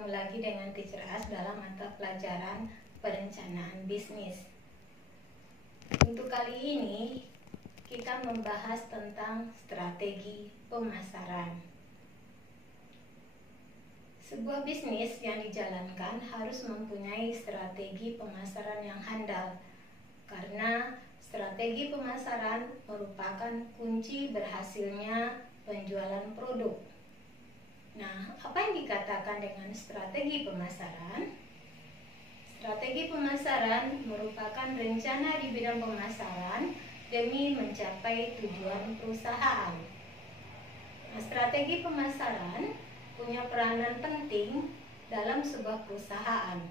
bertemu lagi dengan Teacher As dalam mata pelajaran perencanaan bisnis. Untuk kali ini kita membahas tentang strategi pemasaran. Sebuah bisnis yang dijalankan harus mempunyai strategi pemasaran yang handal, karena strategi pemasaran merupakan kunci berhasilnya penjualan produk. Nah, apa yang dikatakan dengan strategi pemasaran? Strategi pemasaran merupakan rencana di bidang pemasaran demi mencapai tujuan perusahaan. Nah, strategi pemasaran punya peranan penting dalam sebuah perusahaan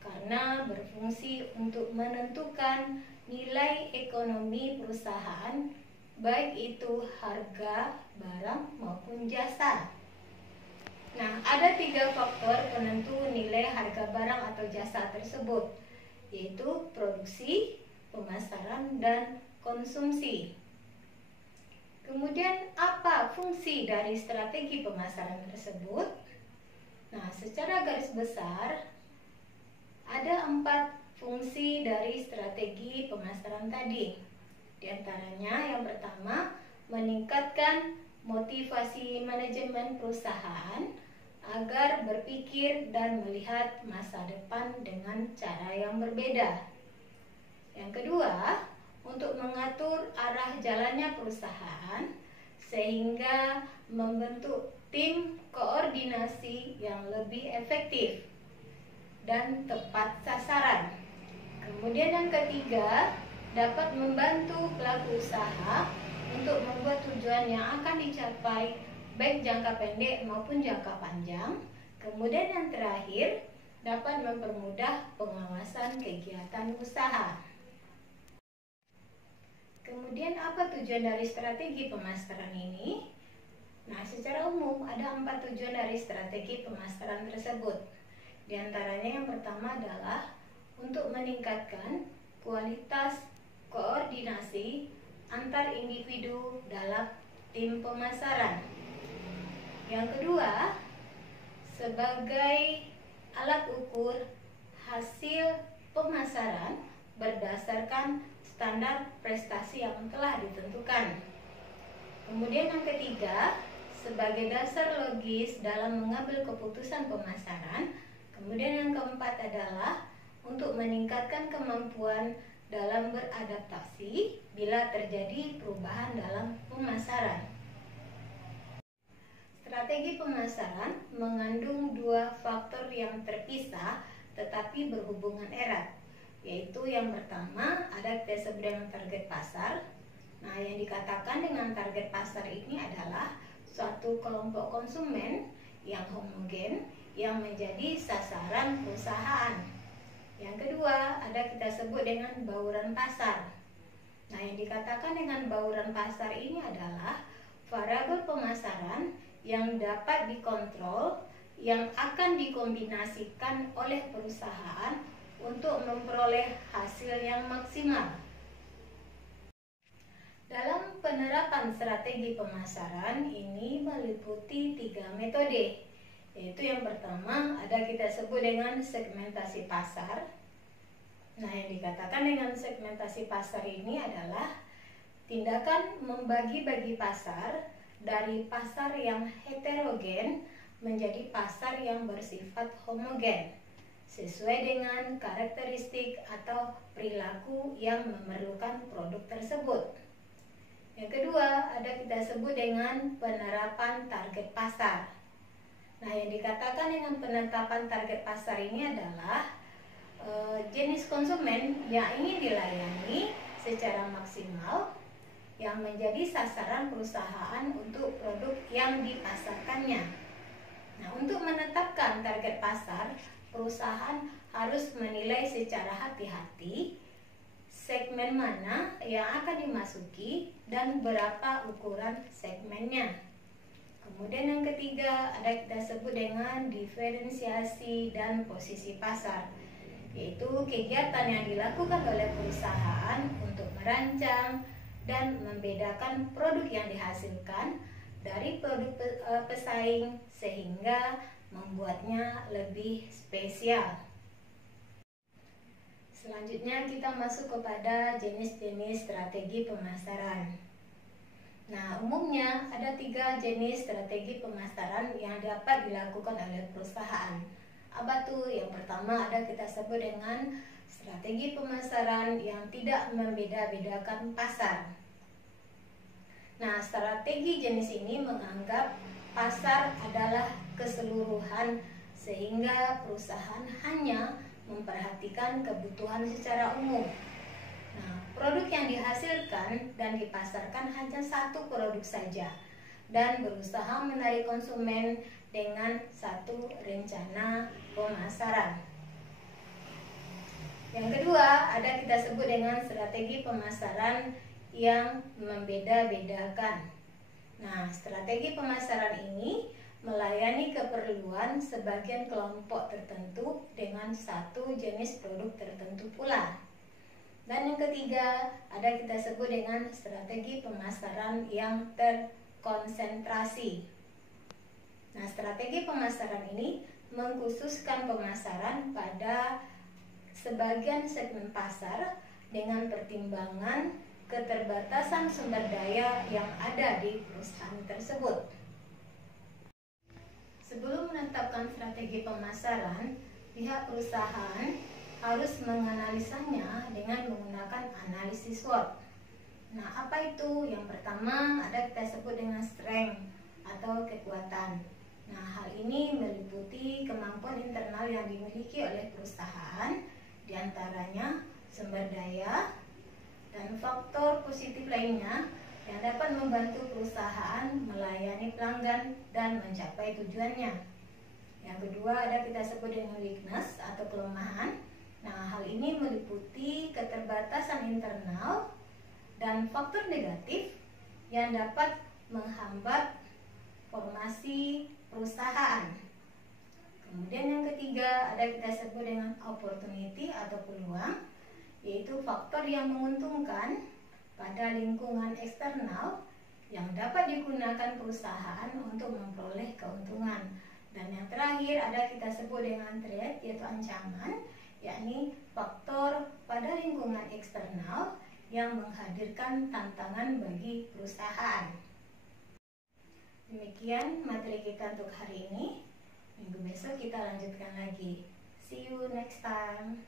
karena berfungsi untuk menentukan nilai ekonomi perusahaan, baik itu harga, barang maupun jasa. Nah, ada 3 faktor penentu nilai harga barang atau jasa tersebut, yaitu produksi, pemasaran, dan konsumsi. Kemudian, apa fungsi dari strategi pemasaran tersebut? Nah, secara garis besar, ada 4 fungsi dari strategi pemasaran tadi. Di antaranya, yang pertama, meningkatkan motivasi manajemen perusahaan agar berpikir dan melihat masa depan dengan cara yang berbeda. Yang kedua, untuk mengatur arah jalannya perusahaan sehingga membentuk tim koordinasi yang lebih efektif dan tepat sasaran. Kemudian yang ketiga, dapat membantu pelaku usaha untuk membuat tujuan yang akan dicapai baik jangka pendek maupun jangka panjang. Kemudian yang terakhir, dapat mempermudah pengawasan kegiatan usaha. Kemudian apa tujuan dari strategi pemasaran ini? Nah, secara umum ada 4 tujuan dari strategi pemasaran tersebut. Di antaranya yang pertama adalah untuk meningkatkan kualitas koordinasi antar individu dalam tim pemasaran. Yang kedua, sebagai alat ukur hasil pemasaran berdasarkan standar prestasi yang telah ditentukan. Kemudian yang ketiga, sebagai dasar logis dalam mengambil keputusan pemasaran. Kemudian yang keempat adalah untuk meningkatkan kemampuan dalam beradaptasi bila terjadi perubahan dalam pemasaran. Strategi pemasaran mengandung 2 faktor yang terpisah tetapi berhubungan erat, yaitu yang pertama ada kita sebut dengan target pasar. Nah, yang dikatakan dengan target pasar ini adalah suatu kelompok konsumen yang homogen yang menjadi sasaran perusahaan. Yang kedua, ada kita sebut dengan bauran pasar. Nah, yang dikatakan dengan bauran pasar ini adalah variabel pemasaran yang dapat dikontrol, yang akan dikombinasikan oleh perusahaan untuk memperoleh hasil yang maksimal. Dalam penerapan strategi pemasaran ini meliputi 3 metode. Yaitu yang pertama ada kita sebut dengan segmentasi pasar. Nah, yang dikatakan dengan segmentasi pasar ini adalah tindakan membagi-bagi pasar dari pasar yang heterogen menjadi pasar yang bersifat homogen sesuai dengan karakteristik atau perilaku yang memerlukan produk tersebut. Yang kedua ada kita sebut dengan penerapan target pasar. Nah, yang dikatakan dengan penetapan target pasar ini adalah jenis konsumen yang ingin dilayani secara maksimal yang menjadi sasaran perusahaan untuk produk yang dipasarkannya. Nah, untuk menetapkan target pasar, perusahaan harus menilai secara hati-hati segmen mana yang akan dimasuki dan berapa ukuran segmennya. Kemudian yang ketiga ada kita sebut dengan diferensiasi dan posisi pasar, yaitu kegiatan yang dilakukan oleh perusahaan untuk merancang dan membedakan produk yang dihasilkan dari produk pesaing sehingga membuatnya lebih spesial. Selanjutnya kita masuk kepada jenis-jenis strategi pemasaran. Nah, umumnya ada 3 jenis strategi pemasaran yang dapat dilakukan oleh perusahaan. Apa tuh? Yang pertama ada kita sebut dengan strategi pemasaran yang tidak membeda-bedakan pasar. Nah, strategi jenis ini menganggap pasar adalah keseluruhan sehingga perusahaan hanya memperhatikan kebutuhan secara umum. Nah, produk yang dihasilkan dan dipasarkan hanya satu produk saja dan berusaha menarik konsumen dengan satu rencana pemasaran. Yang kedua, ada kita sebut dengan strategi pemasaran yang membeda-bedakan. Nah, strategi pemasaran ini melayani keperluan sebagian kelompok tertentu dengan satu jenis produk tertentu pula. Dan yang ketiga, ada kita sebut dengan strategi pemasaran yang terkonsentrasi. Nah, strategi pemasaran ini mengkhususkan pemasaran pada sebagian segmen pasar dengan pertimbangan keterbatasan sumber daya yang ada di perusahaan tersebut. Sebelum menetapkan strategi pemasaran, pihak perusahaan harus menganalisanya dengan menggunakan analisis SWOT. Nah, apa itu? Yang pertama ada kita sebut dengan strength atau kekuatan. Nah, hal ini meliputi kemampuan internal yang dimiliki oleh perusahaan, diantaranya sumber daya dan faktor positif lainnya yang dapat membantu perusahaan melayani pelanggan dan mencapai tujuannya. Yang kedua ada kita sebut dengan weakness atau kelemahan. Nah, hal ini meliputi keterbatasan internal dan faktor negatif yang dapat menghambat formasi perusahaan. Kemudian yang ketiga ada kita sebut dengan opportunity atau peluang, yaitu faktor yang menguntungkan pada lingkungan eksternal yang dapat digunakan perusahaan untuk memperoleh keuntungan. Dan yang terakhir ada kita sebut dengan threat, yaitu ancaman, yakni faktor pada lingkungan eksternal yang menghadirkan tantangan bagi perusahaan. Demikian materi kita untuk hari ini. Minggu besok kita lanjutkan lagi. See you next time.